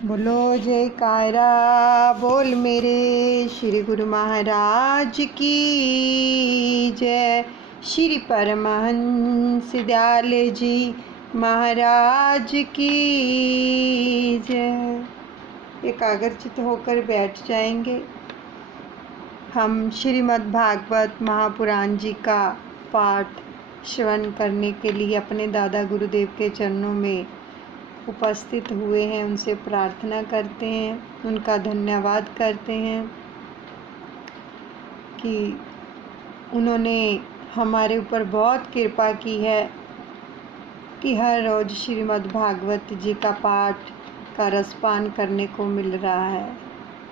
बोलो जयकारा बोल मेरे श्री गुरु महाराज की जय। श्री परमहंस दयाल जी महाराज की जय। एकाग्रचित होकर बैठ जाएंगे। हम श्रीमद् भागवत महापुराण जी का पाठ श्रवण करने के लिए अपने दादा गुरुदेव के चरणों में उपस्थित हुए हैं। उनसे प्रार्थना करते हैं, उनका धन्यवाद करते हैं कि उन्होंने हमारे ऊपर बहुत कृपा की है कि हर रोज़ श्रीमद् भागवत जी का पाठ का रसपान करने को मिल रहा है।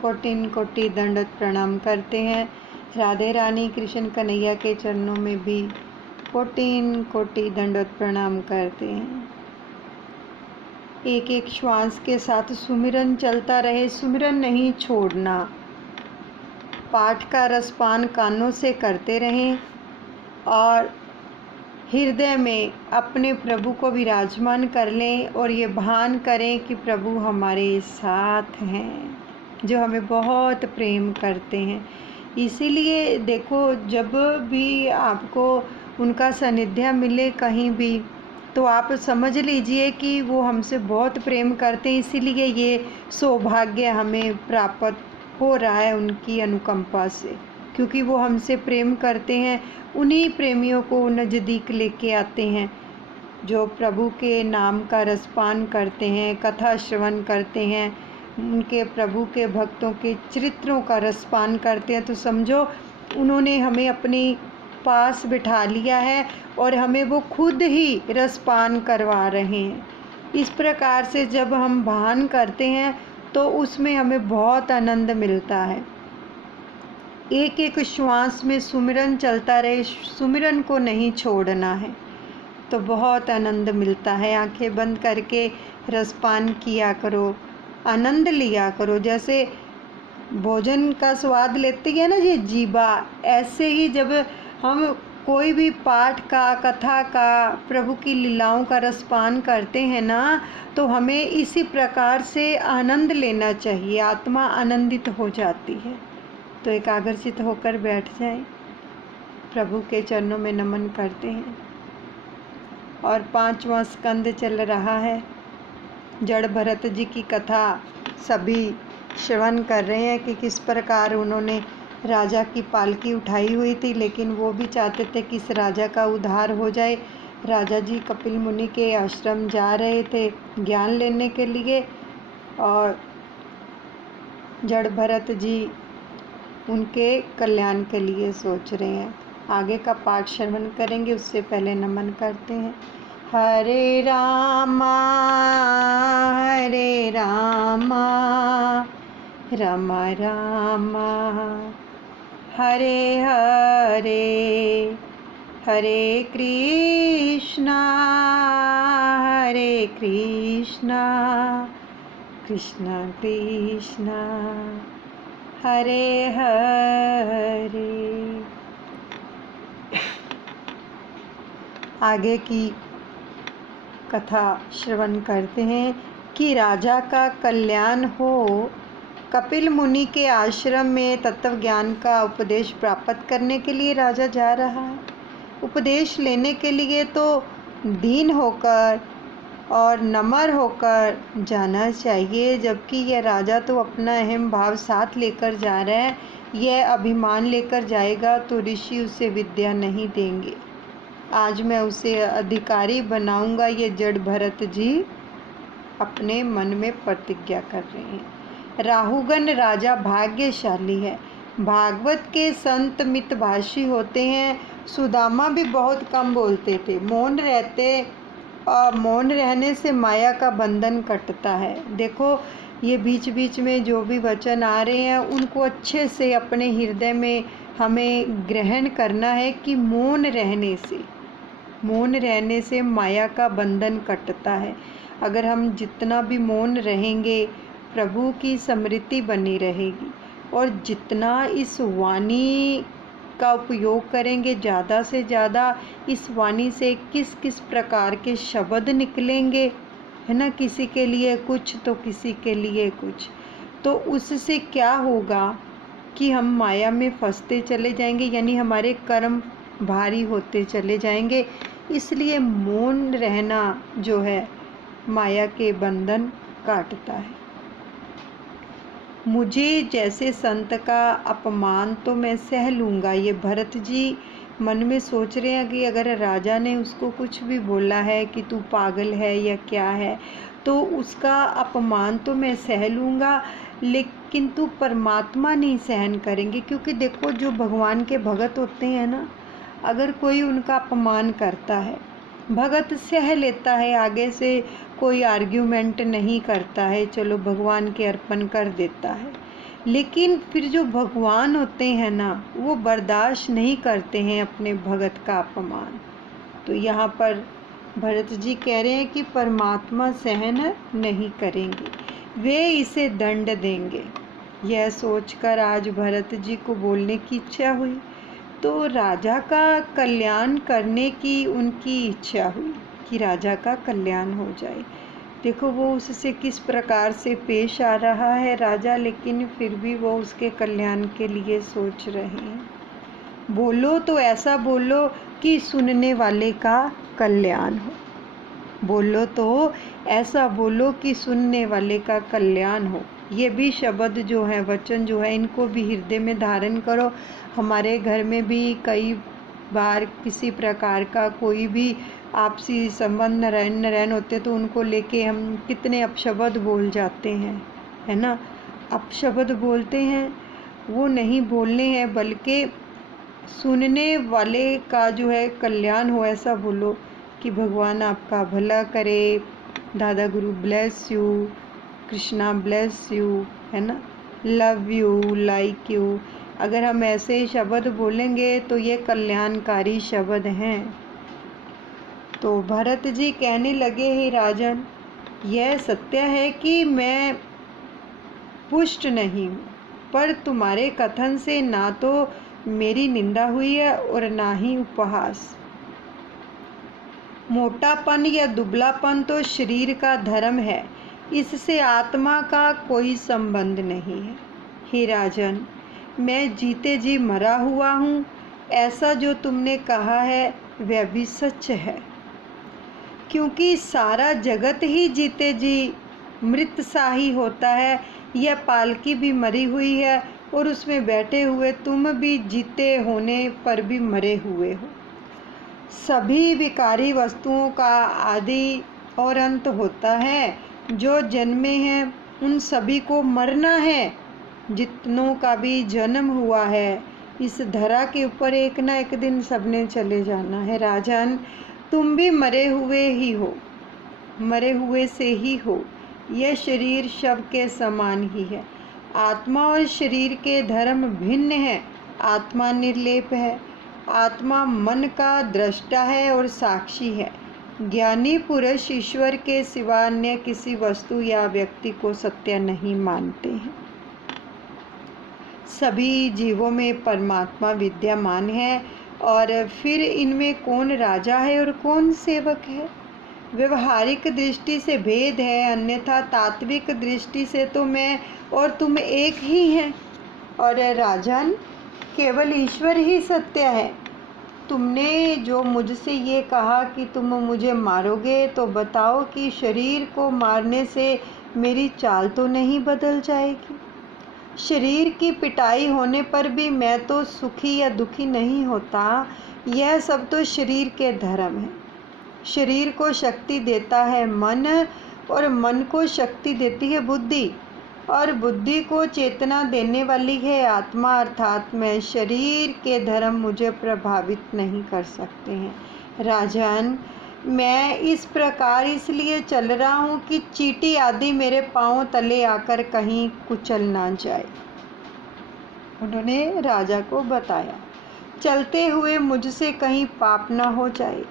कोटिन कोटि दंडवत प्रणाम करते हैं। राधे रानी कृष्ण कन्हैया के चरणों में भी कोटिन कोटि दंडवत प्रणाम करते हैं। एक एक श्वास के साथ सुमिरन चलता रहे, सुमिरन नहीं छोड़ना। पाठ का रसपान कानों से करते रहें और हृदय में अपने प्रभु को विराजमान कर लें और ये भान करें कि प्रभु हमारे साथ हैं, जो हमें बहुत प्रेम करते हैं। इसीलिए देखो, जब भी आपको उनका सानिध्य मिले कहीं भी, तो आप समझ लीजिए कि वो हमसे बहुत प्रेम करते हैं। इसीलिए ये सौभाग्य हमें प्राप्त हो रहा है उनकी अनुकंपा से, क्योंकि वो हमसे प्रेम करते हैं। उन्हीं प्रेमियों को नज़दीक लेके आते हैं जो प्रभु के नाम का रसपान करते हैं, कथा श्रवण करते हैं, उनके प्रभु के भक्तों के चरित्रों का रसपान करते हैं। तो समझो उन्होंने हमें अपने पास बिठा लिया है और हमें वो खुद ही रसपान करवा रहे हैं। इस प्रकार से जब हम भान करते हैं तो उसमें हमें बहुत आनंद मिलता है। एक एक श्वास में सुमिरन चलता रहे, सुमिरन को नहीं छोड़ना है, तो बहुत आनंद मिलता है। आंखें बंद करके रसपान किया करो, आनंद लिया करो। जैसे भोजन का स्वाद लेती है ना ये जीवा, ऐसे ही जब हम कोई भी पाठ का, कथा का, प्रभु की लीलाओं का रसपान करते हैं ना, तो हमें इसी प्रकार से आनंद लेना चाहिए। आत्मा आनंदित हो जाती है। तो एकाग्रचित होकर बैठ जाएं, प्रभु के चरणों में नमन करते हैं। और 5वां स्कंद चल रहा है। जड़ भरत जी की कथा सभी श्रवण कर रहे हैं कि किस प्रकार उन्होंने राजा की पालकी उठाई हुई थी, लेकिन वो भी चाहते थे कि इस राजा का उद्धार हो जाए। राजा जी कपिल मुनि के आश्रम जा रहे थे ज्ञान लेने के लिए, और जड़ भरत जी उनके कल्याण के लिए सोच रहे हैं। आगे का पाठ श्रवण करेंगे, उससे पहले नमन करते हैं। हरे रामा रामा रामा हरे हरे, हरे कृष्णा कृष्णा कृष्णा हरे हरे। आगे की कथा श्रवण करते हैं कि राजा का कल्याण हो। कपिल मुनि के आश्रम में तत्व ज्ञान का उपदेश प्राप्त करने के लिए राजा जा रहा है। उपदेश लेने के लिए तो दीन होकर और नम्र होकर जाना चाहिए, जबकि यह राजा तो अपना अहम भाव साथ लेकर जा रहा है। यह अभिमान लेकर जाएगा तो ऋषि उसे विद्या नहीं देंगे। आज मैं उसे अधिकारी बनाऊंगा, ये जड़ भरत जी अपने मन में प्रतिज्ञा कर रहे हैं। राहुगण राजा भाग्यशाली है। भागवत के संत मितभाषी होते हैं। सुदामा भी बहुत कम बोलते थे, मौन रहते, और मौन रहने से माया का बंधन कटता है। देखो, ये बीच बीच में जो भी वचन आ रहे हैं उनको अच्छे से अपने हृदय में हमें ग्रहण करना है कि मौन रहने से माया का बंधन कटता है। अगर हम जितना भी मौन रहेंगे, प्रभु की स्मृति बनी रहेगी, और जितना इस वाणी का उपयोग करेंगे, ज़्यादा से ज़्यादा इस वाणी से किस किस प्रकार के शब्द निकलेंगे, है ना, किसी के लिए कुछ तो किसी के लिए कुछ। तो उससे क्या होगा कि हम माया में फंसते चले जाएंगे, यानी हमारे कर्म भारी होते चले जाएंगे। इसलिए मौन रहना जो है माया के बंधन काटता है। मुझे जैसे संत का अपमान तो मैं सह लूँगा, ये भरत जी मन में सोच रहे हैं कि अगर राजा ने उसको कुछ भी बोला है कि तू पागल है या क्या है, तो उसका अपमान तो मैं सह लूँगा, लेकिन तू परमात्मा नहीं सहन करेंगे। क्योंकि देखो, जो भगवान के भगत होते हैं ना, अगर कोई उनका अपमान करता है, भगत सह लेता है, आगे से कोई आर्ग्यूमेंट नहीं करता है, चलो भगवान के अर्पण कर देता है। लेकिन फिर जो भगवान होते हैं ना, वो बर्दाश्त नहीं करते हैं अपने भगत का अपमान। तो यहाँ पर भरत जी कह रहे हैं कि परमात्मा सहन नहीं करेंगे, वे इसे दंड देंगे। यह सोचकर आज भरत जी को बोलने की इच्छा हुई, तो राजा का कल्याण करने की उनकी इच्छा हुई कि राजा का कल्याण हो जाए। देखो, वो उससे किस प्रकार से पेश आ रहा है राजा, लेकिन फिर भी वो उसके कल्याण के लिए सोच रहे हैं। बोलो तो ऐसा बोलो कि सुनने वाले का कल्याण हो। बोलो तो ऐसा बोलो कि सुनने वाले का कल्याण हो। ये भी शब्द जो है, वचन जो है, इनको भी हृदय में धारण करो। हमारे घर में भी कई बार किसी प्रकार का कोई भी आपसी संबंध नरैन होते तो उनको लेके हम कितने अपशब्द बोल जाते हैं, है ना। अपशब्द बोलते हैं, वो नहीं बोलने हैं, बल्कि सुनने वाले का जो है कल्याण हो, ऐसा बोलो कि भगवान आपका भला करे, दादा गुरु bless you, Krishna bless you, है ना, लव यू, लाइक यू। अगर हम ऐसे शब्द बोलेंगे तो ये कल्याणकारी शब्द हैं। तो भरत जी कहने लगे, हे राजन, यह सत्य है कि मैं पुष्ट नहीं हूँ, पर तुम्हारे कथन से ना तो मेरी निंदा हुई है और ना ही उपहास। मोटापन या दुबलापन तो शरीर का धर्म है, इससे आत्मा का कोई संबंध नहीं है। हे राजन, मैं जीते जी मरा हुआ हूँ, ऐसा जो तुमने कहा है वह भी सच है। क्योंकि सारा जगत ही जीते जी मृत सा ही होता है। यह पालकी भी मरी हुई है और उसमें बैठे हुए तुम भी जीते होने पर भी मरे हुए हो। सभी विकारी वस्तुओं का आदि और अंत होता है। जो जन्मे हैं उन सभी को मरना है। जितनों का भी जन्म हुआ है, इस धरा के ऊपर एक ना एक दिन सबने चले जाना है। राजन, तुम भी मरे हुए ही हो, मरे हुए से ही हो। यह शरीर शव के समान ही है। आत्मा और शरीर के धर्म भिन्न है। आत्मा निर्लेप है। आत्मा मन का दृष्टा है और साक्षी है। ज्ञानी पुरुष ईश्वर के सिवा अन्य किसी वस्तु या व्यक्ति को सत्य नहीं मानते हैं। सभी जीवों में परमात्मा विद्यमान है, और फिर इनमें कौन राजा है और कौन सेवक है। व्यवहारिक दृष्टि से भेद है, अन्यथा तात्विक दृष्टि से तो मैं और तुम एक ही हैं। और राजन, केवल ईश्वर ही सत्य है। तुमने जो मुझसे ये कहा कि तुम मुझे मारोगे, तो बताओ कि शरीर को मारने से मेरी चाल तो नहीं बदल जाएगी। शरीर की पिटाई होने पर भी मैं तो सुखी या दुखी नहीं होता। यह सब तो शरीर के धर्म है। शरीर को शक्ति देता है मन, और मन को शक्ति देती है बुद्धि, और बुद्धि को चेतना देने वाली है आत्मा, अर्थात मैं। शरीर के धर्म मुझे प्रभावित नहीं कर सकते हैं। राजन, मैं इस प्रकार इसलिए चल रहा हूँ कि चींटी आदि मेरे पांव तले आकर कहीं कुचल ना जाए। उन्होंने राजा को बताया, चलते हुए मुझसे कहीं पाप ना हो जाए,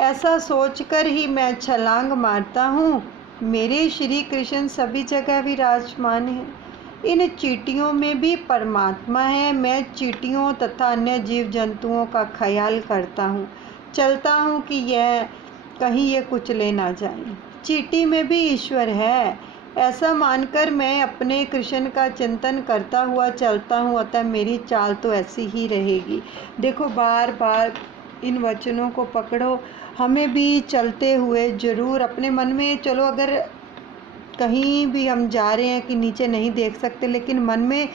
ऐसा सोचकर ही मैं छलांग मारता हूँ। मेरे श्री कृष्ण सभी जगह विराजमान हैं। इन चींटियों में भी परमात्मा है। मैं चींटियों तथा अन्य जीव जंतुओं का ख्याल करता हूँ, चलता हूँ कि यह कहीं ये कुचले ना जाए। चींटी में भी ईश्वर है। ऐसा मानकर मैं अपने कृष्ण का चिंतन करता हुआ चलता हूँ, अतः मेरी चाल तो ऐसी ही रहेगी। देखो, बार बार इन वचनों को पकड़ो। हमें भी चलते हुए ज़रूर अपने मन में, चलो अगर कहीं भी हम जा रहे हैं कि नीचे नहीं देख सकते, लेकिन मन में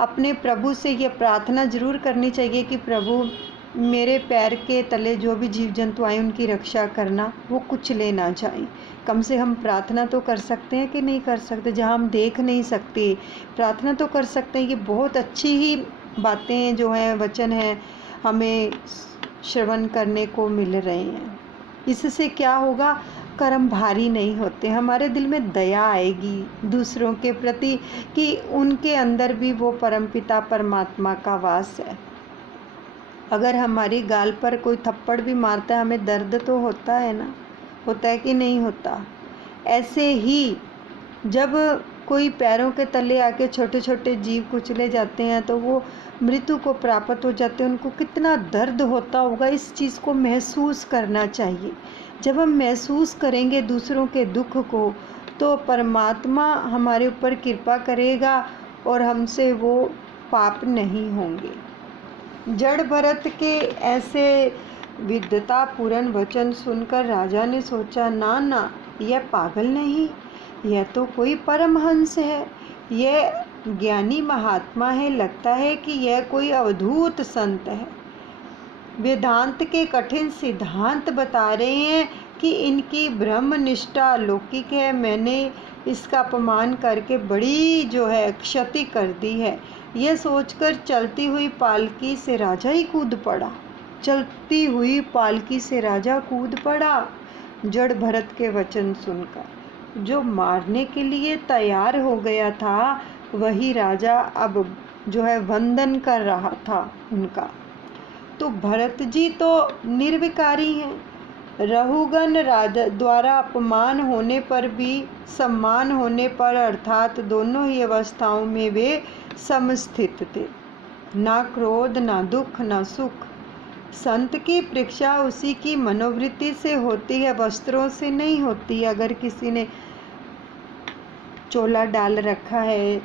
अपने प्रभु से ये प्रार्थना ज़रूर करनी चाहिए कि प्रभु, मेरे पैर के तले जो भी जीव जंतु आए उनकी रक्षा करना, वो कुछ ले ना जाएं। कम से हम प्रार्थना तो कर सकते हैं कि नहीं कर सकते? जहाँ हम देख नहीं सकते, प्रार्थना तो कर सकते हैं। ये बहुत अच्छी ही बातें जो हैं, वचन हैं, हमें श्रवण करने को मिल रहे हैं। इससे क्या होगा? कर्म भारी नहीं होते, हमारे दिल में दया आएगी दूसरों के प्रति कि उनके अंदर भी वो परमपिता परमात्मा का वास है। अगर हमारी गाल पर कोई थप्पड़ भी मारता है, हमें दर्द तो होता है ना, होता है कि नहीं होता? ऐसे ही जब कोई पैरों के तले आके छोटे छोटे जीव कुचले जाते हैं तो वो मृत्यु को प्राप्त हो जाते हैं, उनको कितना दर्द होता होगा, इस चीज़ को महसूस करना चाहिए। जब हम महसूस करेंगे दूसरों के दुख को, तो परमात्मा हमारे ऊपर कृपा करेगा और हमसे वो पाप नहीं होंगे। जड़ भरत के ऐसे विद्वता पूर्ण वचन सुनकर राजा ने सोचा, ना ना, यह पागल नहीं, यह तो कोई परमहंस है, यह ज्ञानी महात्मा है। लगता है कि यह कोई अवधूत संत है, वेदांत के कठिन सिद्धांत बता रहे हैं कि इनकी ब्रह्म निष्ठा अलौकिक है। मैंने इसका अपमान करके बड़ी जो है क्षति कर दी है। यह सोचकर चलती हुई पालकी से राजा ही कूद पड़ा। चलती हुई पालकी से राजा कूद पड़ा जड़ भरत के वचन सुनकर। जो मारने के लिए तैयार हो गया था, वही राजा अब जो है वंदन कर रहा था उनका। तो भरत जी तो निर्विकारी हैं। रहुगण राजा द्वारा अपमान होने पर भी सम्मान होने पर, अर्थात दोनों ही अवस्थाओं में वे समस्थित थे। ना क्रोध, ना दुख, ना सुख। संत की परीक्षा उसी की मनोवृत्ति से होती है, वस्त्रों से नहीं होती। अगर किसी ने चोला डाल रखा है,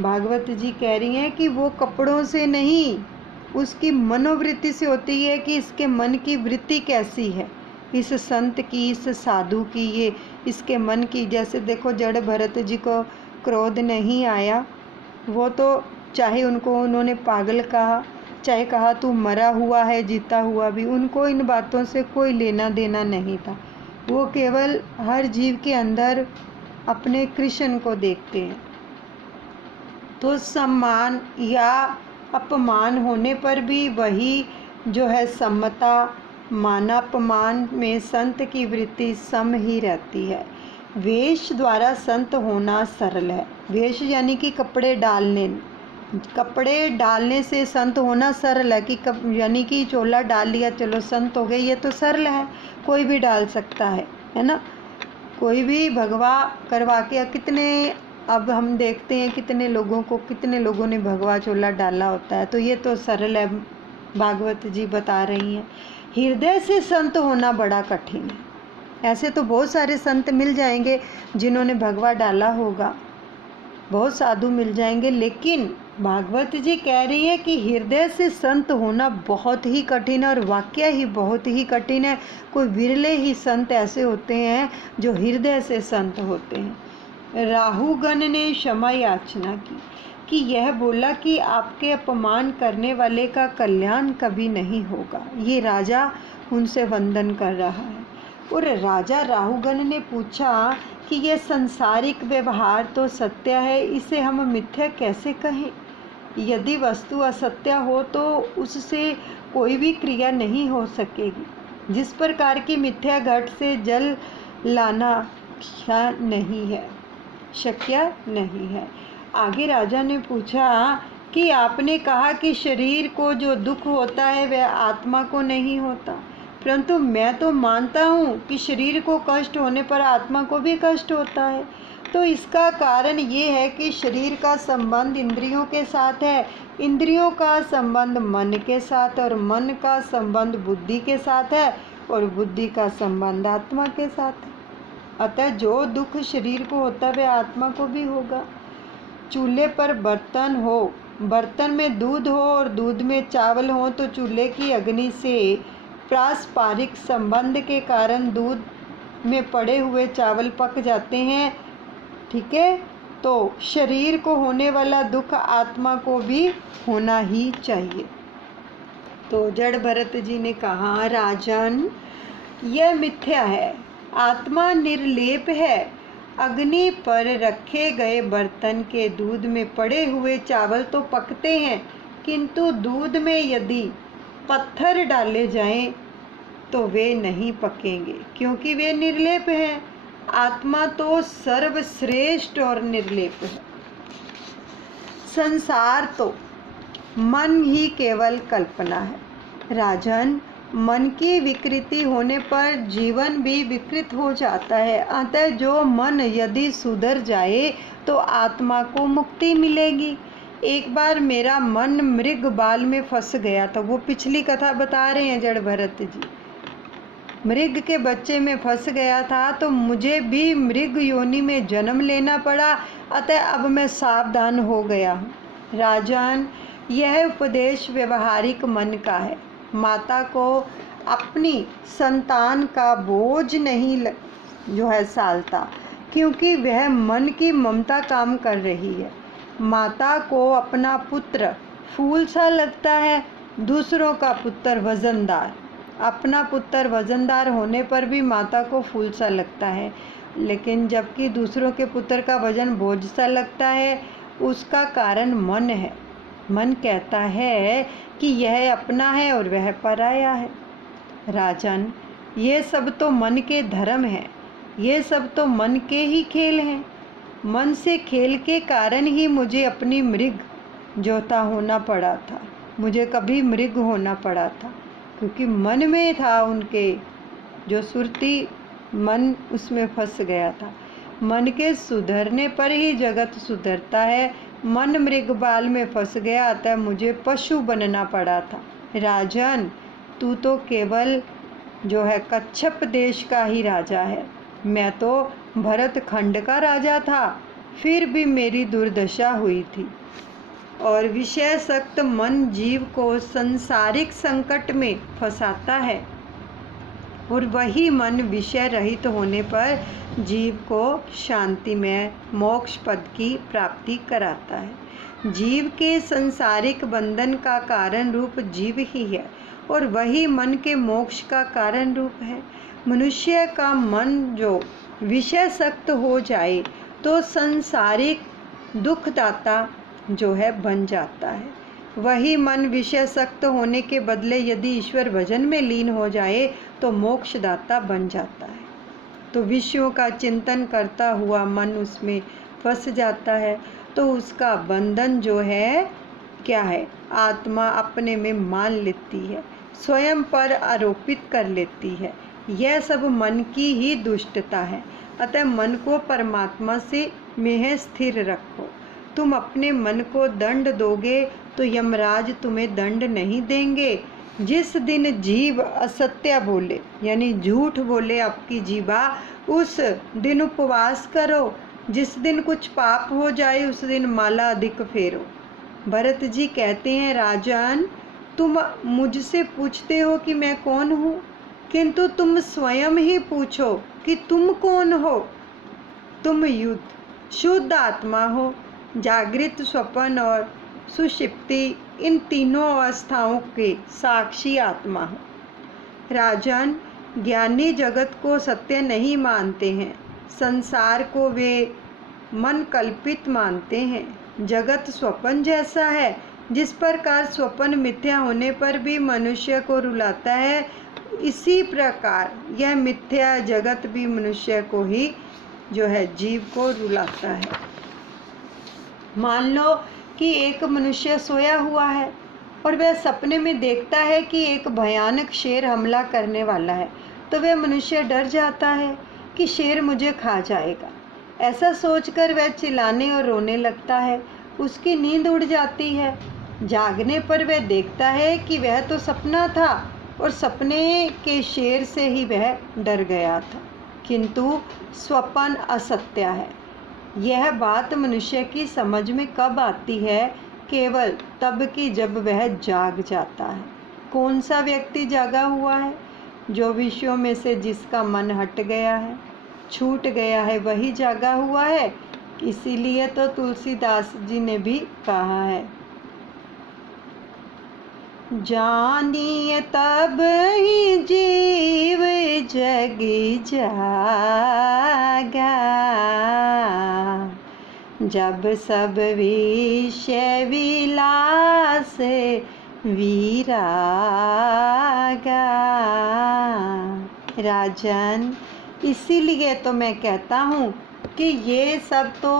भागवत जी कह रही हैं कि वो कपड़ों से नहीं, उसकी मनोवृत्ति से होती है कि इसके मन की वृत्ति कैसी है, इस संत की, इस साधु की, ये इसके मन की। जैसे देखो, जड़ भरत जी को क्रोध नहीं आया, वो तो चाहे उनको उन्होंने पागल कहा, चाहे कहा तू मरा हुआ है जीता हुआ भी, उनको इन बातों से कोई लेना देना नहीं था। वो केवल हर जीव के अंदर अपने कृष्ण को देखते हैं। तो सम्मान या अपमान होने पर भी वही जो है समता, मानापमान में संत की वृत्ति सम ही रहती है। वेश द्वारा संत होना सरल है। वेश यानी कि कपड़े डालने से संत होना सरल है। कि यानी कि चोला डाल लिया, चलो संत हो गए, ये तो सरल है, कोई भी डाल सकता है ना। कोई भी भगवा करवा के, कितने अब हम देखते हैं कितने लोगों ने भगवा चोला डाला होता है, तो ये तो सरल है। भागवत जी बता रही हैं, हृदय से संत होना बड़ा कठिन है। ऐसे तो बहुत सारे संत मिल जाएंगे जिन्होंने भगवा डाला होगा, बहुत साधु मिल जाएंगे, लेकिन भागवत जी कह रही है कि हृदय से संत होना बहुत ही कठिन है, और वाकई ही बहुत ही कठिन है। कोई विरले ही संत ऐसे होते हैं जो हृदय से संत होते हैं। राहुगण ने क्षमा याचना की कि यह बोला कि आपके अपमान करने वाले का कल्याण कभी नहीं होगा। ये राजा उनसे वंदन कर रहा है। और राजा राहुगण ने पूछा कि यह संसारिक व्यवहार तो सत्य है, इसे हम मिथ्या कैसे कहें? यदि वस्तु असत्य हो तो उससे कोई भी क्रिया नहीं हो सकेगी। जिस प्रकार की मिथ्या घट से जल लाना शक्य नहीं है। आगे राजा ने पूछा कि आपने कहा कि शरीर को जो दुख होता है वह आत्मा को नहीं होता, परंतु मैं तो मानता हूँ कि शरीर को कष्ट होने पर आत्मा को भी कष्ट होता है। तो इसका कारण ये है कि शरीर का संबंध इंद्रियों के साथ है, इंद्रियों का संबंध मन के साथ, और मन का संबंध बुद्धि के साथ है, और बुद्धि का संबंध आत्मा के साथ है। अतः जो दुख शरीर को होता है वह आत्मा को भी होगा। चूल्हे पर बर्तन हो, बर्तन में दूध हो और दूध में चावल हो तो चूल्हे की अग्नि से पारस्परिक संबंध के कारण दूध में पड़े हुए चावल पक जाते हैं। ठीक है, तो शरीर को होने वाला दुख आत्मा को भी होना ही चाहिए। तो जड़ भरत जी ने कहा, राजन यह मिथ्या है, आत्मा निर्लेप है। अग्नि पर रखे गए बर्तन के दूध में पड़े हुए चावल तो पकते हैं, किंतु दूध में यदि पत्थर डाले जाएं तो वे नहीं पकेंगे, क्योंकि वे निर्लेप हैं। आत्मा तो सर्वश्रेष्ठ और निर्लेप है। संसार तो मन ही केवल कल्पना है। राजन, मन की विकृति होने पर जीवन भी विकृत हो जाता है। अतः जो मन यदि सुधर जाए तो आत्मा को मुक्ति मिलेगी। एक बार मेरा मन मृग बाल में फंस गया था। वो पिछली कथा बता रहे हैं जड़ भरत जी। मृग के बच्चे में फंस गया था तो मुझे भी मृग योनि में जन्म लेना पड़ा। अतः अब मैं सावधान हो गया हूँ। राजन, यह उपदेश व्यवहारिक मन का है। माता को अपनी संतान का बोझ नहीं सालता, क्योंकि वह मन की ममता काम कर रही है। माता को अपना पुत्र फूल सा लगता है, दूसरों का पुत्र वजनदार। अपना पुत्र वजनदार होने पर भी माता को फूल सा लगता है, लेकिन जबकि दूसरों के पुत्र का वजन बोझ सा लगता है, उसका कारण मन है। मन कहता है कि यह अपना है और वह पराया है। राजन, ये सब तो मन के धर्म हैं, ये सब तो मन के ही खेल हैं। मन से खेल के कारण ही मुझे अपनी मृग जोता होना पड़ा था। मुझे कभी मृग होना पड़ा था, क्योंकि मन में था उनके जो सुरती मन, उसमें फंस गया था। मन के सुधरने पर ही जगत सुधरता है। मन मृगबाल में फंस गया, अतः मुझे पशु बनना पड़ा था। राजन, तू तो केवल कच्छप देश का ही राजा है। मैं तो भरत खंड का राजा था, फिर भी मेरी दुर्दशा हुई थी। और विषय सक्त मन जीव को संसारिक संकट में फंसाता है, और वही मन विषय रहित होने पर जीव को शांति में मोक्ष पद की प्राप्ति कराता है। जीव के संसारिक बंधन का कारण रूप जीव ही है, और वही मन के मोक्ष का कारण रूप है। मनुष्य का मन जो विषय सक्त हो जाए तो संसारिक दुखदाता बन जाता है। वही मन विषय सक्त होने के बदले यदि ईश्वर भजन में लीन हो जाए तो मोक्षदाता बन जाता है। तो विषयों का चिंतन करता हुआ मन उसमें फंस जाता है, तो उसका बंधन क्या है, आत्मा अपने में मान लेती है, स्वयं पर आरोपित कर लेती है। यह सब मन की ही दुष्टता है। अतः मन को परमात्मा से में स्थिर रखो। तुम अपने मन को दंड दोगे तो यमराज तुम्हें दंड नहीं देंगे। जिस दिन जीव असत्य बोले, यानी झूठ बोले आपकी जीवा, उस दिन उपवास करो। जिस दिन कुछ पाप हो जाए उस दिन माला अधिक फेरो। भरत जी कहते हैं, राजन, तुम मुझसे पूछते हो कि मैं कौन हूँ, किंतु तुम स्वयं ही पूछो कि तुम कौन हो। तुम शुद्ध आत्मा हो। जागृत, स्वप्न और सुषुप्ति, इन तीनों अवस्थाओं के साक्षी आत्मा हो। राजन, ज्ञानी जगत को सत्य नहीं मानते हैं। संसार को वे मन कल्पित मानते हैं। जगत स्वप्न जैसा है। जिस प्रकार स्वप्न मिथ्या होने पर भी मनुष्य को रुलाता है, इसी प्रकार यह मिथ्या जगत भी मनुष्य को ही जीव को रुलाता है। मान लो कि एक मनुष्य सोया हुआ है और वह सपने में देखता है कि एक भयानक शेर हमला करने वाला है, तो वह मनुष्य डर जाता है कि शेर मुझे खा जाएगा। ऐसा सोचकर वह चिल्लाने और रोने लगता है। उसकी नींद उड़ जाती है। जागने पर वह देखता है कि वह तो सपना था और सपने के शेर से ही वह डर गया था। किंतु स्वप्न असत्य है। यह बात मनुष्य की समझ में कब आती है? केवल तब कि जब वह जाग जाता है। कौन सा व्यक्ति जागा हुआ है? जो विषयों में से जिसका मन हट गया है, छूट गया है, वही जागा हुआ है। इसीलिए तो तुलसीदास जी ने भी कहा है, जानिए तब ही जीव जग जागा, जब सब विषय विलास विरागा। राजन, इसीलिए तो मैं कहता हूँ कि ये सब तो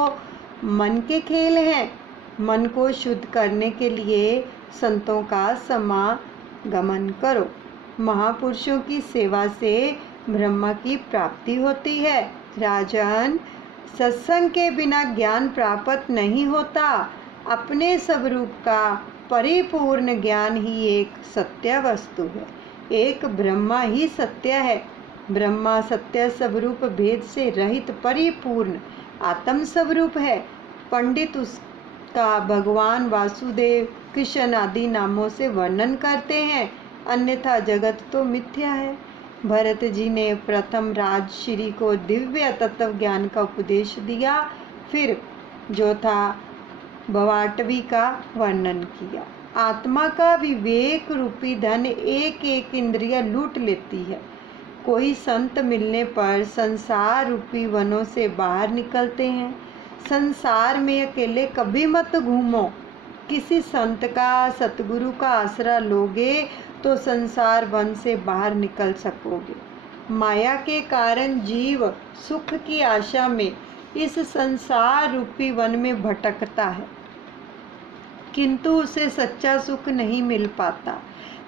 मन के खेल हैं। मन को शुद्ध करने के लिए संतों का समागमन करो। महापुरुषों की सेवा से ब्रह्म की प्राप्ति होती है। राजन, सत्संग के बिना ज्ञान प्राप्त नहीं होता। अपने स्वरूप का परिपूर्ण ज्ञान ही एक सत्य वस्तु है। एक ब्रह्मा ही सत्य है। ब्रह्मा सत्य स्वरूप भेद से रहित परिपूर्ण आत्म स्वरूप है। पंडित उसका भगवान, वासुदेव, कृष्ण आदि नामों से वर्णन करते हैं, अन्यथा जगत तो मिथ्या है। भरत जी ने प्रथम राजश्री को दिव्य तत्व ज्ञान का उपदेश दिया, फिर जो था भवाटवी का वर्णन किया। आत्मा का विवेक रूपी धन एक एक इंद्रिय लूट लेती है। कोई संत मिलने पर संसार रूपी वनों से बाहर निकलते हैं। संसार में अकेले कभी मत घूमो। किसी संत का, सतगुरु का आसरा लोगे तो संसार वन से बाहर निकल सकोगे। माया के कारण जीव सुख की आशा में इस संसार रूपी वन में भटकता है, किंतु उसे सच्चा सुख नहीं मिल पाता।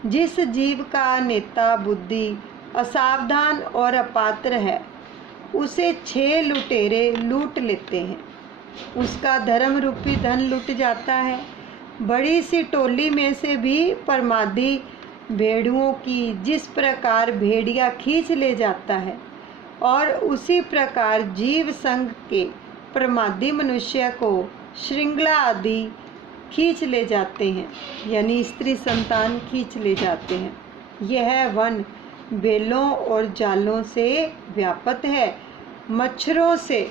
जिस जीव का नेता बुद्धि असावधान और अपात्र है, उसे 6 लुटेरे लूट लेते हैं। उसका धर्म रूपी धन लुट जाता है। बड़ी सी टोली में से भी प्रमादी भेड़ुओं की जिस प्रकार भेड़िया खींच ले जाता है, और उसी प्रकार जीव संघ के प्रमादी मनुष्य को श्रृंखला आदि खींच ले जाते हैं, यानी स्त्री संतान खींच ले जाते हैं। यह वन बेलों और जालों से व्याप्त है। मच्छरों से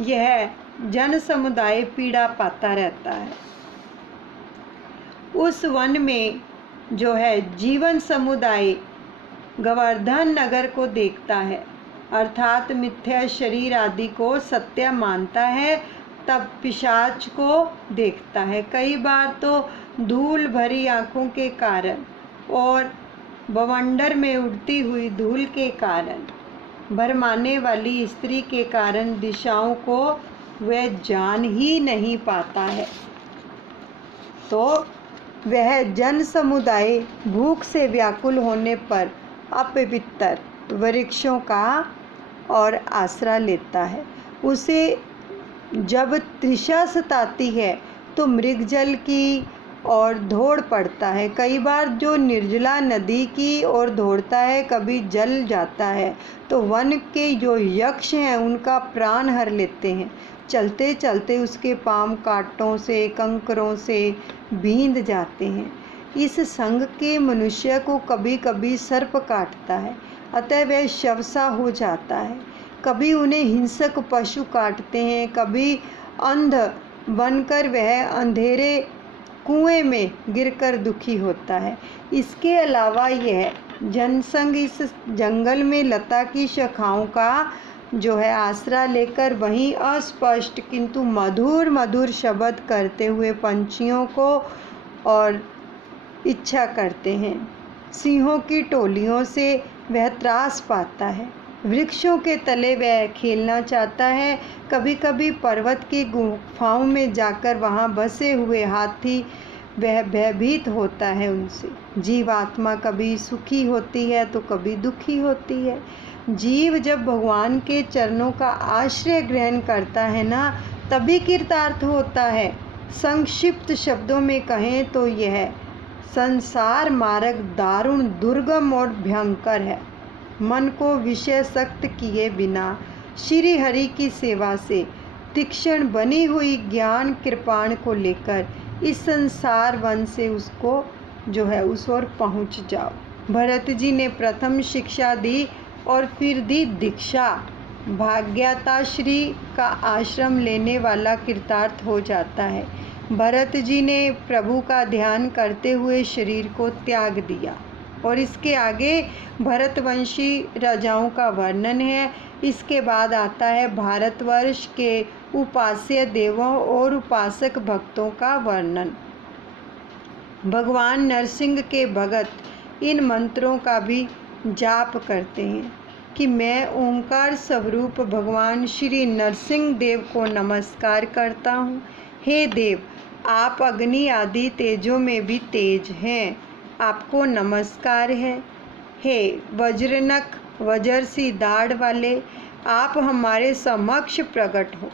यह जन समुदाय पीड़ा पाता रहता है। उस वन में जो है जीवन समुदाय गोवर्धन नगर को देखता है, अर्थात मिथ्या शरीर आदि को सत्य मानता है, तब पिशाच को देखता है। कई बार तो धूल भरी आँखों के कारण और बवंडर में उड़ती हुई धूल के कारण, भरमाने वाली स्त्री के कारण दिशाओं को वह जान ही नहीं पाता है। तो वह जन समुदाय भूख से व्याकुल होने पर अपवित्र वृक्षों का और आसरा लेता है। उसे जब तृषा सताती है तो मृगजल की और दौड़ पड़ता है। कई बार जो निर्जला नदी की ओर दौड़ता है, कभी जल जाता है तो वन के जो यक्ष हैं उनका प्राण हर लेते हैं। चलते चलते उसके पांव कांटों से, कंकरों से भींध जाते हैं। इस संग के मनुष्य को कभी कभी सर्प काटता है, अतः वह शवसा हो जाता है। कभी उन्हें हिंसक पशु काटते हैं, कभी अंध बनकर वह अंधेरे कुएं में गिरकर दुखी होता है। इसके अलावा यह जनसंघ इस जंगल में लता की शाखाओं का जो है आसरा लेकर वहीं अस्पष्ट किंतु मधुर मधुर शब्द करते हुए पंछियों को और इच्छा करते हैं। सिंहों की टोलियों से वह त्रास पाता है। वृक्षों के तले वह खेलना चाहता है। कभी कभी पर्वत की गुफाओं में जाकर वहाँ बसे हुए हाथी वह भयभीत होता है उनसे। जीवात्मा कभी सुखी होती है तो कभी दुखी होती है। जीव जब भगवान के चरणों का आश्रय ग्रहण करता है ना, तभी कृतार्थ होता है। संक्षिप्त शब्दों में कहें तो यह संसार मार्ग दारुण, दुर्गम और भयंकर है। मन को विषय सक्त किए बिना श्री हरि की सेवा से तीक्ष्ण बनी हुई ज्ञान कृपाण को लेकर इस संसार वन से उसको जो है उस ओर पहुँच जाओ। भरत जी ने प्रथम शिक्षा दी और फिर दी दीक्षा। भाग्यताश्री का आश्रम लेने वाला कृतार्थ हो जाता है। भरत जी ने प्रभु का ध्यान करते हुए शरीर को त्याग दिया। और इसके आगे भरतवंशी राजाओं का वर्णन है। इसके बाद आता है भारतवर्ष के उपास्य देवों और उपासक भक्तों का वर्णन। भगवान नरसिंह के भगत इन मंत्रों का भी जाप करते हैं कि मैं ओंकार स्वरूप भगवान श्री नरसिंह देव को नमस्कार करता हूँ। हे देव, आप अग्नि आदि तेजों में भी तेज हैं, आपको नमस्कार है। हे वज्रनख वज्र सी दाढ़ वाले, आप हमारे समक्ष प्रकट हो,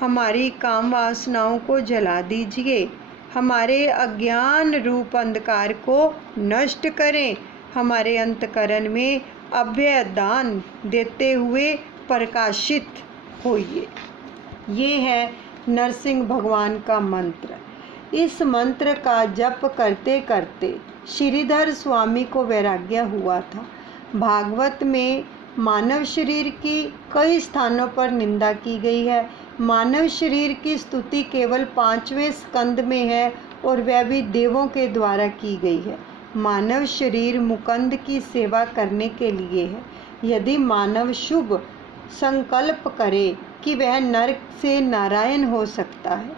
हमारी काम वासनाओं को जला दीजिए, हमारे अज्ञान रूप अंधकार को नष्ट करें, हमारे अंतकरण में अभय दान देते हुए प्रकाशित होइए। ये है नरसिंह भगवान का मंत्र। इस मंत्र का जप करते करते श्रीधर स्वामी को वैराग्य हुआ था। भागवत में मानव शरीर की कई स्थानों पर निंदा की गई है। मानव शरीर की स्तुति केवल 5वें स्कंद में है और वह भी देवों के द्वारा की गई है। मानव शरीर मुकंद की सेवा करने के लिए है। यदि मानव शुभ संकल्प करे कि वह नरक से नारायण हो सकता है।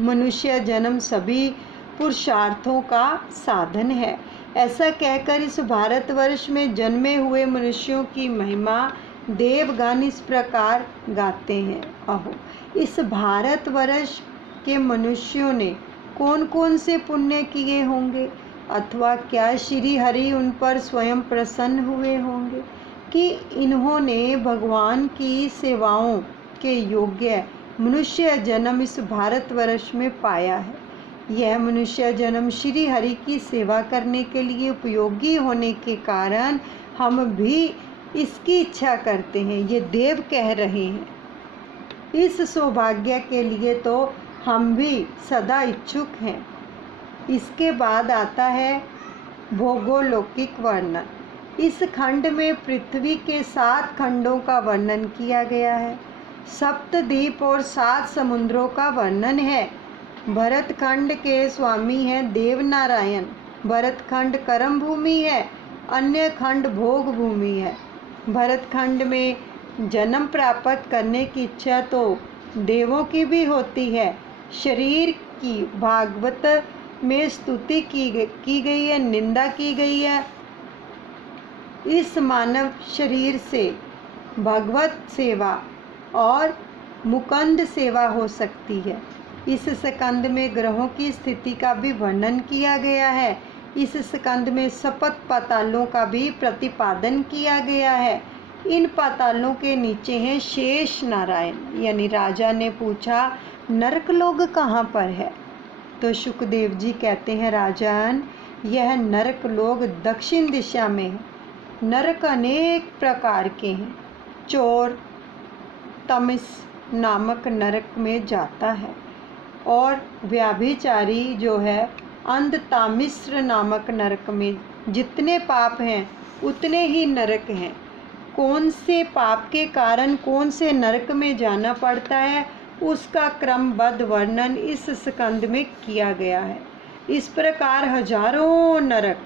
मनुष्य जन्म सभी पुरुषार्थों का साधन है। ऐसा कहकर इस भारतवर्ष में जन्मे हुए मनुष्यों की महिमा देवगण इस प्रकार गाते हैं। अहो, इस भारतवर्ष के मनुष्यों ने कौन कौन से पुण्य किए होंगे, अथवा क्या श्री हरि उन पर स्वयं प्रसन्न हुए होंगे कि इन्होंने भगवान की सेवाओं के योग्य मनुष्य जन्म इस भारतवर्ष में पाया है। यह मनुष्य जन्म श्री हरि की सेवा करने के लिए उपयोगी होने के कारण हम भी इसकी इच्छा करते हैं। ये देव कह रहे हैं। इस सौभाग्य के लिए तो हम भी सदा इच्छुक हैं। इसके बाद आता है भौगोलौकिक वर्णन। इस खंड में पृथ्वी के 7 खंडों का वर्णन किया गया है। सप्तद्वीप और 7 समुद्रों का वर्णन है। भरतखंड के स्वामी हैं देवनारायण। भरतखंड कर्म भूमि है, अन्य खंड भोग भूमि है। भरतखंड में जन्म प्राप्त करने की इच्छा तो देवों की भी होती है। शरीर की भागवत में स्तुति की गई है, निंदा की गई है। इस मानव शरीर से भगवत सेवा और मुकंद सेवा हो सकती है। इस स्कंद में ग्रहों की स्थिति का भी वर्णन किया गया है। इस स्कंद में सप्त पातालों का भी प्रतिपादन किया गया है। इन पातालों के नीचे हैं शेष नारायण। यानी राजा ने पूछा, नरक लोग कहाँ पर है? तो सुखदेव जी कहते हैं, राजन, यह नरक लोग दक्षिण दिशा में है। नरक अनेक प्रकार के हैं। चोर तमिस नामक नरक में जाता है और व्याभिचारी जो है अंधतामिश्र नामक नरक में। जितने पाप हैं उतने ही नरक हैं। कौन से पाप के कारण कौन से नरक में जाना पड़ता है, उसका क्रमबद्ध वर्णन इस स्कंद में किया गया है। इस प्रकार हजारों नरक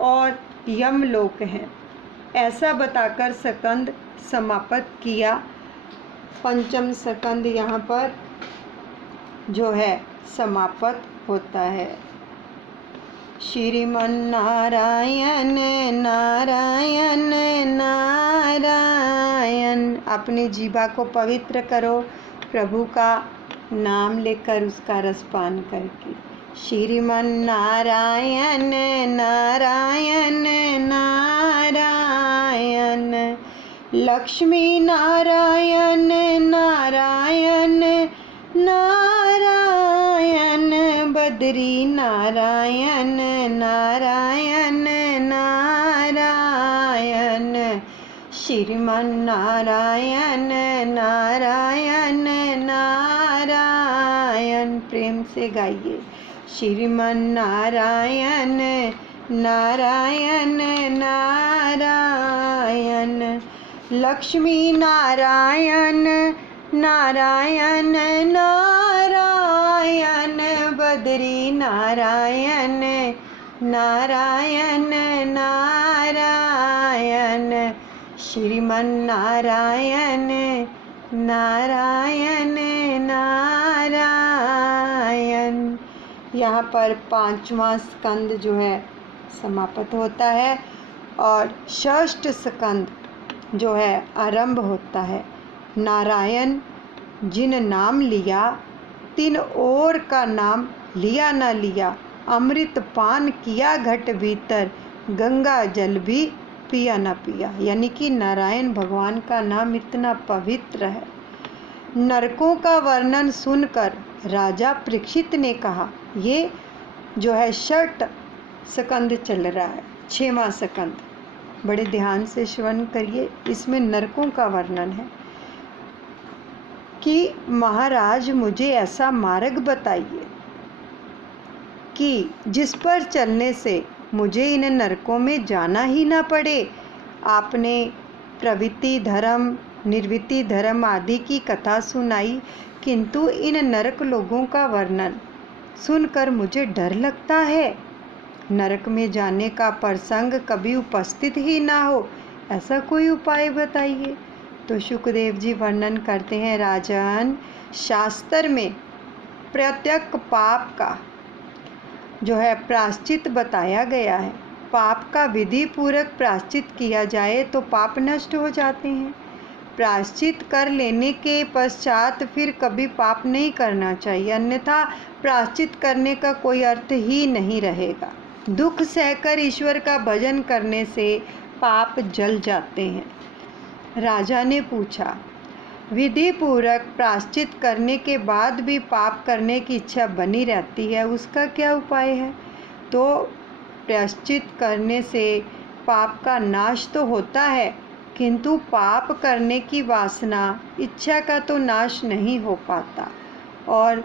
और यमलोक हैं। ऐसा बताकर स्कंद समाप्त किया। पंचम स्कंद यहाँ पर जो है समाप्त होता है। श्रीमन नारायण नारायण नारायण। अपनी जीवा को पवित्र करो प्रभु का नाम लेकर, उसका रसपान करके। श्रीमन नारायण नारायण नारायण। लक्ष्मी नारायण नारायण नारायण। बद्री नारायण नारायण नारायण। श्रीमन नारायण नारायण नारायण। प्रेम से गाइए, श्रीमन नारायण नारायण नारायण। लक्ष्मी नारायण नारायण नारायण। बद्री नारायण नारायण नारायण। श्रीमन नारायण नारायण नारायण। यहाँ पर 5वां स्कंद जो है समाप्त होता है और षष्ठ स्कंद जो है आरंभ होता है। नारायण जिन नाम लिया, तिन और का नाम लिया न लिया। अमृत पान किया घट भीतर, गंगा जल भी पिया न पिया। यानी कि नारायण भगवान का नाम इतना पवित्र है। नरकों का वर्णन सुनकर राजा परीक्षित ने कहा, ये जो है षष्ठ स्कंद चल रहा है, 6वां स्कंद, बड़े ध्यान से श्रवण करिए। इसमें नरकों का वर्णन है कि महाराज मुझे ऐसा मार्ग बताइए कि जिस पर चलने से मुझे इन नरकों में जाना ही ना पड़े। आपने प्रवृत्ति धर्म, निर्वृत्ति धर्म आदि की कथा सुनाई, किंतु इन नरक लोगों का वर्णन सुनकर मुझे डर लगता है। नरक में जाने का प्रसंग कभी उपस्थित ही ना हो, ऐसा कोई उपाय बताइए। तो शुकदेव जी वर्णन करते हैं, राजन शास्त्र में प्रत्येक पाप का जो है प्रायश्चित बताया गया है। पाप का विधि पूर्वक प्रायश्चित किया जाए तो पाप नष्ट हो जाते हैं। प्रायश्चित कर लेने के पश्चात फिर कभी पाप नहीं करना चाहिए, अन्यथा प्रायश्चित करने का कोई अर्थ ही नहीं रहेगा। दुख सहकर ईश्वर का भजन करने से पाप जल जाते हैं। राजा ने पूछा, विधि पूर्वक प्रायश्चित करने के बाद भी पाप करने की इच्छा बनी रहती है, उसका क्या उपाय है? तो प्रायश्चित करने से पाप का नाश तो होता है, किंतु पाप करने की वासना, इच्छा का तो नाश नहीं हो पाता। और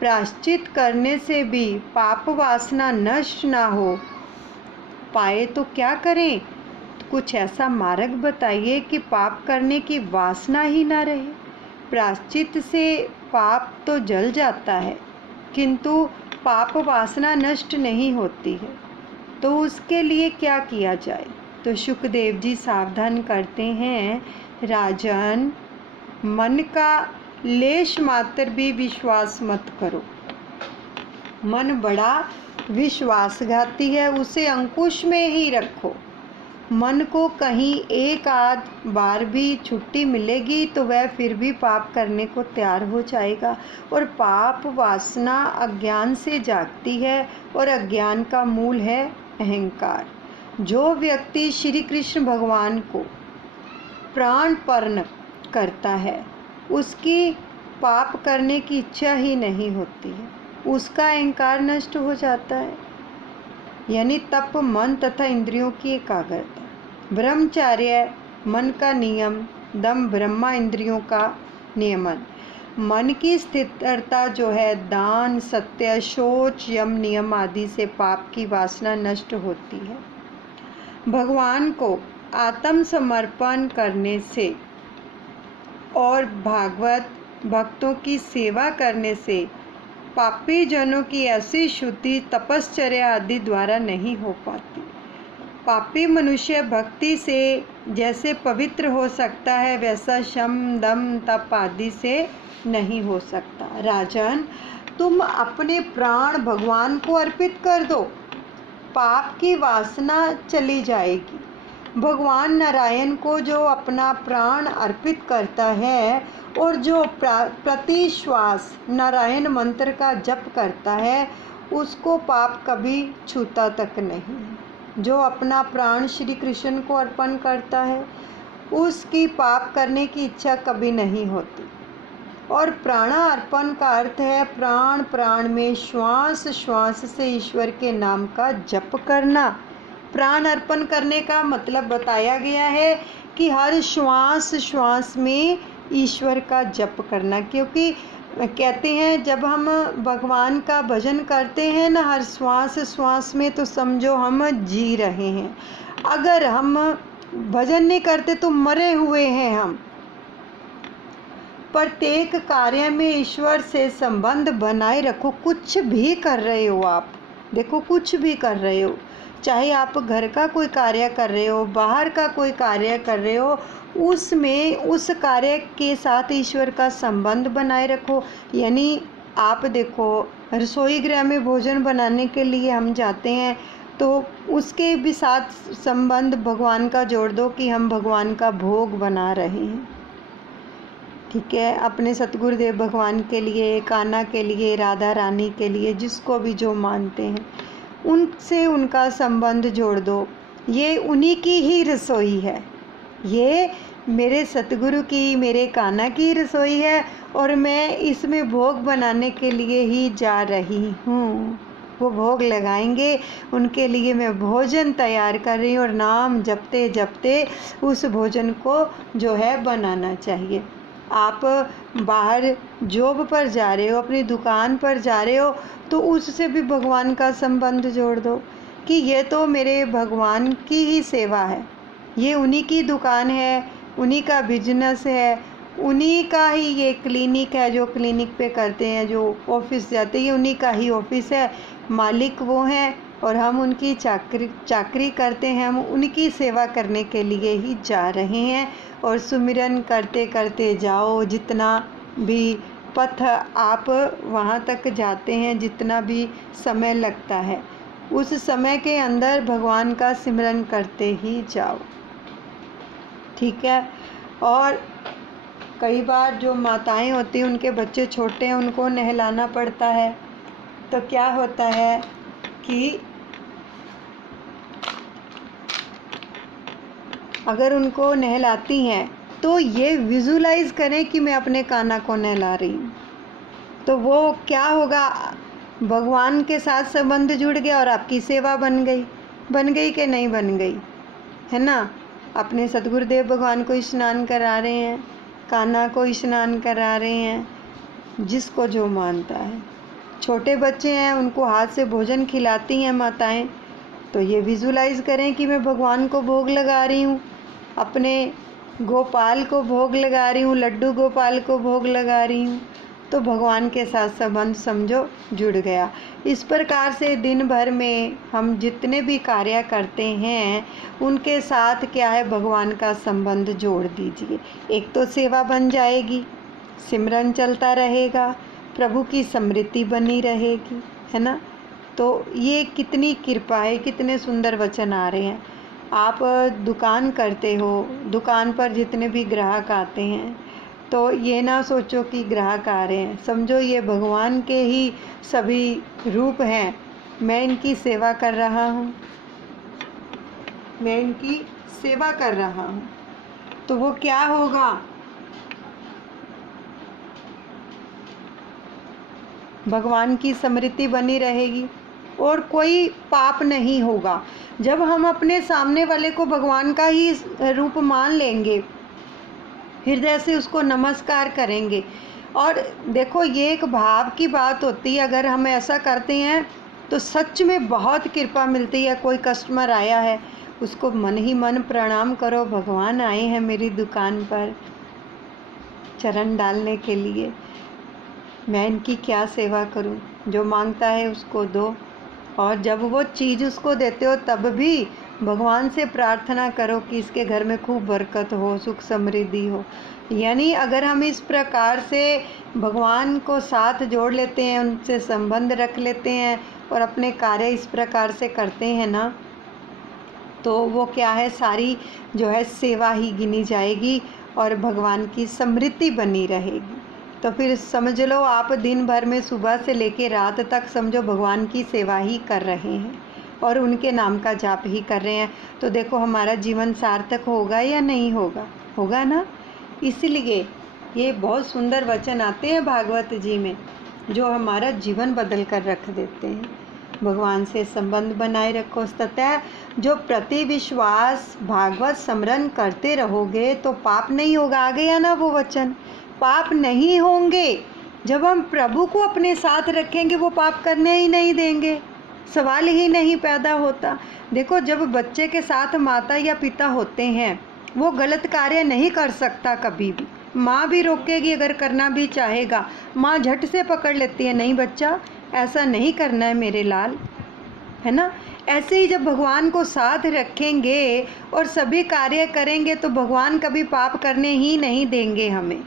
प्रायश्चित करने से भी पाप वासना नष्ट ना हो पाए तो क्या करें? कुछ ऐसा मार्ग बताइए कि पाप करने की वासना ही ना रहे। प्रायश्चित से पाप तो जल जाता है, किंतु पाप वासना नष्ट नहीं होती है, तो उसके लिए क्या किया जाए? तो शुकदेव जी सावधान करते हैं, राजन मन का लेश मात्र भी विश्वास मत करो। मन बड़ा विश्वासघाती है, उसे अंकुश में ही रखो। मन को कहीं एक आध बार भी छुट्टी मिलेगी तो वह फिर भी पाप करने को तैयार हो जाएगा। और पाप वासना अज्ञान से जागती है और अज्ञान का मूल है अहंकार। जो व्यक्ति श्री कृष्ण भगवान को प्राणपर्ण करता है, उसकी पाप करने की इच्छा ही नहीं होती है, उसका अहंकार नष्ट हो जाता है। यानी तप, मन तथा इंद्रियों की एकाग्रता, ब्रह्मचर्य मन का नियम, दम ब्रह्मा इंद्रियों का नियमन, मन की स्थिरता जो है, दान, सत्य, शौच, यम नियम आदि से पाप की वासना नष्ट होती है। भगवान को आत्मसमर्पण करने से और भागवत भक्तों की सेवा करने से पापी जनों की ऐसी शुद्धि तपश्चर्या आदि द्वारा नहीं हो पाती। पापी मनुष्य भक्ति से जैसे पवित्र हो सकता है, वैसा शम दम तप आदि से नहीं हो सकता। राजन, तुम अपने प्राण भगवान को अर्पित कर दो, पाप की वासना चली जाएगी। भगवान नारायण को जो अपना प्राण अर्पित करता है और जो प्रतिश्वास नारायण मंत्र का जप करता है, उसको पाप कभी छूता तक नहीं। जो अपना प्राण श्री कृष्ण को अर्पण करता है, उसकी पाप करने की इच्छा कभी नहीं होती। और प्राणार्पण का अर्थ है प्राण प्राण में श्वास श्वास से ईश्वर के नाम का जप करना। प्राण अर्पण करने का मतलब बताया गया है कि हर श्वास श्वास में ईश्वर का जप करना, क्योंकि कहते हैं जब हम भगवान का भजन करते हैं ना हर श्वास श्वास में, तो समझो हम जी रहे हैं। अगर हम भजन नहीं करते तो मरे हुए हैं हम। प्रत्येक कार्य में ईश्वर से संबंध बनाए रखो। कुछ भी कर रहे हो आप, देखो कुछ भी कर रहे हो, चाहे आप घर का कोई कार्य कर रहे हो, बाहर का कोई कार्य कर रहे हो, उसमें उस कार्य के साथ ईश्वर का संबंध बनाए रखो। यानी आप देखो रसोई गृह में भोजन बनाने के लिए हम जाते हैं तो उसके भी साथ संबंध भगवान का जोड़ दो कि हम भगवान का भोग बना रहे हैं। ठीक है, अपने सतगुरुदेव भगवान के लिए, कान्हा के लिए, राधा रानी के लिए, जिसको भी जो मानते हैं उनसे उनका संबंध जोड़ दो। ये उन्हीं की ही रसोई है, ये मेरे सतगुरु की, मेरे कान्हा की रसोई है और मैं इसमें भोग बनाने के लिए ही जा रही हूँ। वो भोग लगाएंगे, उनके लिए मैं भोजन तैयार कर रही हूँ और नाम जपते जपते उस भोजन को जो है बनाना चाहिए। आप बाहर जॉब पर जा रहे हो, अपनी दुकान पर जा रहे हो, तो उससे भी भगवान का संबंध जोड़ दो कि ये तो मेरे भगवान की ही सेवा है, ये उन्हीं की दुकान है, उन्हीं का बिजनेस है, उन्हीं का ही ये क्लिनिक है, जो क्लिनिक पे करते हैं, जो ऑफिस जाते हैं उन्हीं का ही ऑफिस है, मालिक वो हैं और हम उनकी चाकरी करते हैं, हम उनकी सेवा करने के लिए ही जा रहे हैं। और सुमिरन करते करते जाओ, जितना भी पथ आप वहाँ तक जाते हैं, जितना भी समय लगता है, उस समय के अंदर भगवान का सिमरन करते ही जाओ। ठीक है। और कई बार जो माताएं होती हैं उनके बच्चे छोटे हैं, उनको नहलाना पड़ता है, तो क्या होता है कि अगर उनको नहलाती हैं तो ये विजुलाइज करें कि मैं अपने कान्हा को नहला रही हूँ, तो वो क्या होगा, भगवान के साथ संबंध जुड़ गया और आपकी सेवा बन गई कि नहीं बन गई, है ना। अपने सतगुरुदेव भगवान को स्नान करा रहे हैं, कान्हा को स्नान करा रहे हैं, जिसको जो मानता है। छोटे बच्चे हैं, उनको हाथ से भोजन खिलाती हैं माताएं, तो ये विजुलाइज करें कि मैं भगवान को भोग लगा रही हूँ, अपने गोपाल को भोग लगा रही हूँ, लड्डू गोपाल को भोग लगा रही हूँ, तो भगवान के साथ संबंध समझो जुड़ गया। इस प्रकार से दिन भर में हम जितने भी कार्य करते हैं उनके साथ क्या है, भगवान का संबंध जोड़ दीजिए। एक तो सेवा बन जाएगी, सिमरन चलता रहेगा, प्रभु की स्मृति बनी रहेगी, है ना। तो ये कितनी कृपा है, कितने सुंदर वचन आ रहे हैं। आप दुकान करते हो, दुकान पर जितने भी ग्राहक आते हैं, तो ये ना सोचो कि ग्राहक आ रहे हैं, समझो ये भगवान के ही सभी रूप हैं, मैं इनकी सेवा कर रहा हूँ, मैं इनकी सेवा कर रहा हूँ। तो वो क्या होगा, भगवान की स्मृति बनी रहेगी और कोई पाप नहीं होगा। जब हम अपने सामने वाले को भगवान का ही रूप मान लेंगे, हृदय से उसको नमस्कार करेंगे, और देखो ये एक भाव की बात होती है, अगर हम ऐसा करते हैं तो सच में बहुत कृपा मिलती है। कोई कस्टमर आया है, उसको मन ही मन प्रणाम करो, भगवान आए हैं मेरी दुकान पर चरण डालने के लिए, मैं इनकी क्या सेवा करूं, जो मांगता है उसको दो। और जब वो चीज़ उसको देते हो तब भी भगवान से प्रार्थना करो कि इसके घर में खूब बरकत हो, सुख समृद्धि हो। यानी अगर हम इस प्रकार से भगवान को साथ जोड़ लेते हैं, उनसे संबंध रख लेते हैं और अपने कार्य इस प्रकार से करते हैं ना, तो वो क्या है, सारी जो है सेवा ही गिनी जाएगी और भगवान की स्मृति बनी रहेगी। तो फिर समझ लो आप दिन भर में सुबह से लेके रात तक समझो भगवान की सेवा ही कर रहे हैं और उनके नाम का जाप ही कर रहे हैं। तो देखो हमारा जीवन सार्थक होगा या नहीं होगा, होगा ना। इसलिए ये बहुत सुंदर वचन आते हैं भागवत जी में, जो हमारा जीवन बदल कर रख देते हैं। भगवान से संबंध बनाए रखो। तथा जो प्रति विश्वास भागवत स्मरण करते रहोगे तो पाप नहीं होगा। आ गया ना वो वचन, पाप नहीं होंगे। जब हम प्रभु को अपने साथ रखेंगे वो पाप करने ही नहीं देंगे, सवाल ही नहीं पैदा होता। देखो, जब बच्चे के साथ माता या पिता होते हैं वो गलत कार्य नहीं कर सकता कभी भी। माँ भी रोकेगी, अगर करना भी चाहेगा माँ झट से पकड़ लेती है, नहीं बच्चा ऐसा नहीं करना है मेरे लाल, है ना। ऐसे ही जब भगवान को साथ रखेंगे और सभी कार्य करेंगे तो भगवान कभी पाप करने ही नहीं देंगे हमें,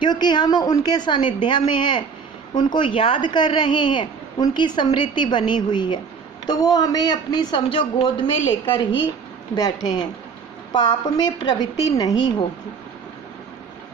क्योंकि हम उनके सानिध्य में हैं, उनको याद कर रहे हैं, उनकी स्मृति बनी हुई है, तो वो हमें अपनी समझो गोद में लेकर ही बैठे हैं। पाप में प्रवृत्ति नहीं होगी।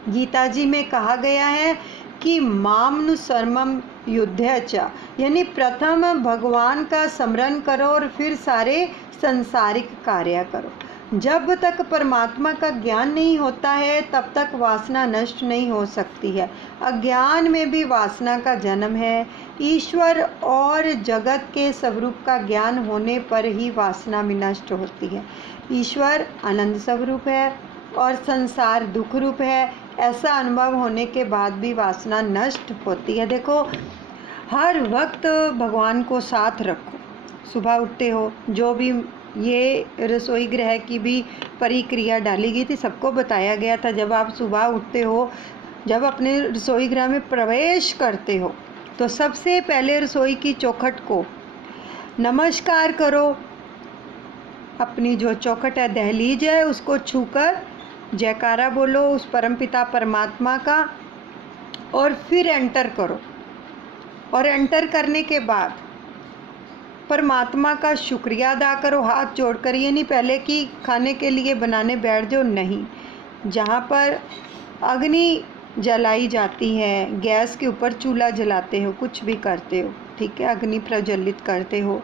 गीता जी में कहा गया है कि मामनुसर्मम युद्धच, यानी प्रथम भगवान का स्मरण करो और फिर सारे सांसारिक कार्य करो। जब तक परमात्मा का ज्ञान नहीं होता है तब तक वासना नष्ट नहीं हो सकती है। अज्ञान में भी वासना का जन्म है। ईश्वर और जगत के स्वरूप का ज्ञान होने पर ही वासना भी नष्ट होती है। ईश्वर आनंद स्वरूप है और संसार दुख रूप है, ऐसा अनुभव होने के बाद भी वासना नष्ट होती है। देखो, हर वक्त भगवान को साथ रखो। सुबह उठते हो, जो भी ये रसोई गृह की भी परिक्रिया डाली गई थी, सबको बताया गया था। जब आप सुबह उठते हो, जब अपने रसोई गृह में प्रवेश करते हो तो सबसे पहले रसोई की चौखट को नमस्कार करो। अपनी जो चौखट है, दहलीज है, उसको छूकर जयकारा बोलो उस परमपिता परमात्मा का, और फिर एंटर करो। और एंटर करने के बाद परमात्मा का शुक्रिया अदा करो हाथ जोड़कर। ये नहीं पहले कि खाने के लिए बनाने बैठ जाओ, नहीं। जहाँ पर अग्नि जलाई जाती है, गैस के ऊपर चूल्हा जलाते हो, कुछ भी करते हो, ठीक है, अग्नि प्रज्वलित करते हो,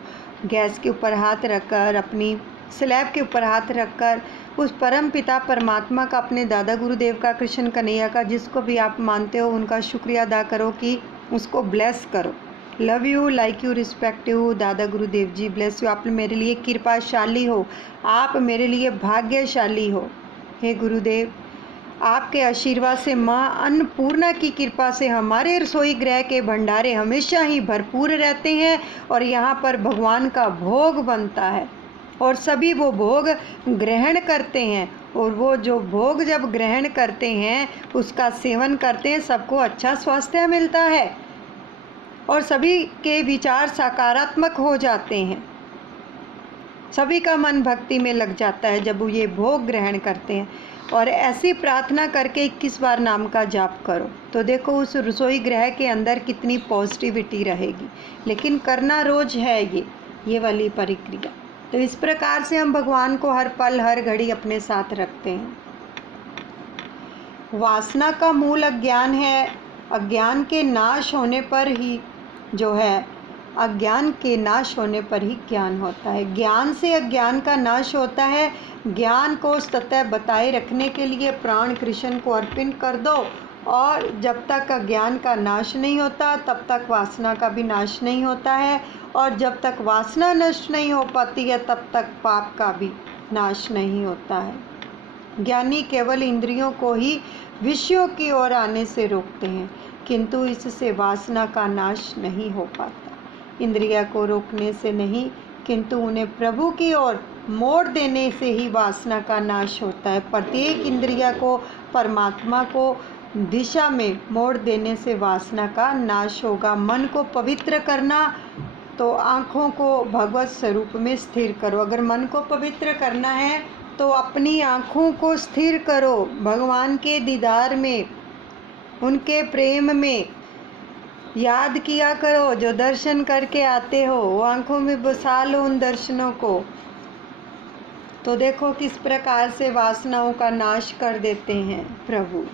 गैस के ऊपर हाथ रखकर, अपनी स्लैब के ऊपर हाथ रखकर उस परम पिता परमात्मा का, अपने दादा गुरुदेव का, कृष्ण कन्हैया का, जिसको भी आप मानते हो, उनका शुक्रिया अदा करो कि उसको ब्लेस करो। Love you, like you, respect you, दादा गुरुदेव जी ब्लेस यू। आप मेरे लिए कृपाशाली हो, आप मेरे लिए भाग्यशाली हो। हे गुरुदेव, आपके आशीर्वाद से, माँ अन्नपूर्णा की कृपा से हमारे रसोई गृह के भंडारे हमेशा ही भरपूर रहते हैं और यहाँ पर भगवान का भोग बनता है और सभी वो भोग ग्रहण करते हैं। और वो जो भोग जब ग्रहण करते हैं, उसका सेवन करते हैं, सबको अच्छा स्वास्थ्य मिलता है और सभी के विचार सकारात्मक हो जाते हैं। सभी का मन भक्ति में लग जाता है जब वो ये भोग ग्रहण करते हैं। और ऐसी प्रार्थना करके 21 बार नाम का जाप करो तो देखो उस रसोई गृह के अंदर कितनी पॉजिटिविटी रहेगी। लेकिन करना रोज है ये वाली परिक्रिया। तो इस प्रकार से हम भगवान को हर पल हर घड़ी अपने साथ रखते हैं। वासना का मूल अज्ञान है। अज्ञान के नाश होने पर ही जो है, अज्ञान के नाश होने पर ही ज्ञान होता है। ज्ञान से अज्ञान का नाश होता है। ज्ञान को सतत बताए रखने के लिए प्राण कृष्ण को अर्पण कर दो, और जब तक अज्ञान का नाश नहीं होता तब तक वासना का भी नाश नहीं होता है, और जब तक वासना नष्ट नहीं हो पाती है तब तक पाप का भी नाश नहीं होता है। ज्ञानी केवल इंद्रियों को ही विषयों की ओर आने से रोकते हैं, किंतु इससे वासना का नाश नहीं हो पाता। इंद्रिया को रोकने से नहीं, किंतु उन्हें प्रभु की ओर मोड़ देने से ही वासना का नाश होता है। प्रत्येक इंद्रिया को परमात्मा को दिशा में मोड़ देने से वासना का नाश होगा। मन को पवित्र करना, तो आँखों को भगवत स्वरूप में स्थिर करो। अगर मन को पवित्र करना है तो अपनी आँखों को स्थिर करो भगवान के दीदार में, उनके प्रेम में। याद किया करो जो दर्शन करके आते हो, वो आँखों में बसा लो उन दर्शनों को। तो देखो किस प्रकार से वासनाओं का नाश कर देते हैं प्रभु।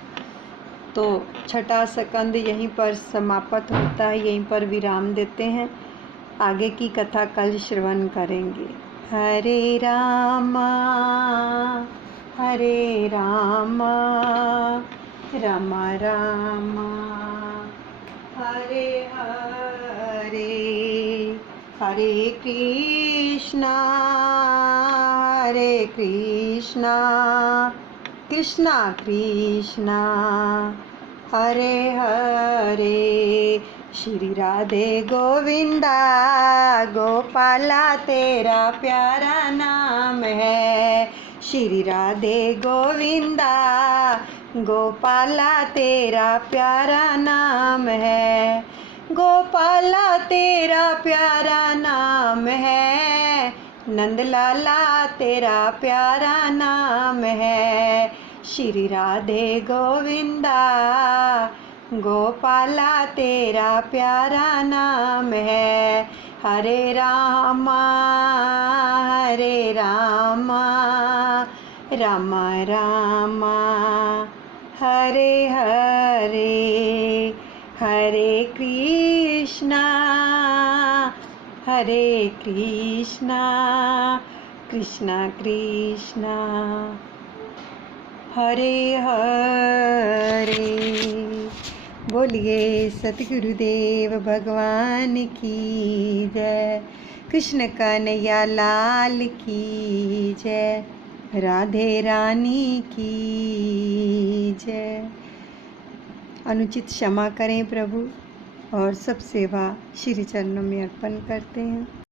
तो छठा स्कंद यहीं पर समाप्त होता है, यहीं पर विराम देते हैं। आगे की कथा कल श्रवण करेंगे। हरे रामा रामा रामा हरे हरे, हरे कृष्णा कृष्णा कृष्णा हरे हरे। श्री राधे गोविंदा गोपाला तेरा प्यारा नाम है। श्री राधे गोविंदा गोपाला तेरा प्यारा नाम है। गोपाला तेरा प्यारा नाम है। नंदलाला तेरा प्यारा नाम है। श्री राधे गोविंदा गोपाला तेरा प्यारा नाम है। हरे रामा रामा रामा हरे हरे। हरे कृष्णा कृष्णा कृष्णा हरे हरे। बोलिए सतगुरुदेव भगवान की जय। कृष्ण कन्हैया लाल की जय। राधे रानी की जय। अनुचित क्षमा करें प्रभु और सब सेवा श्री चरणों में अर्पण करते हैं।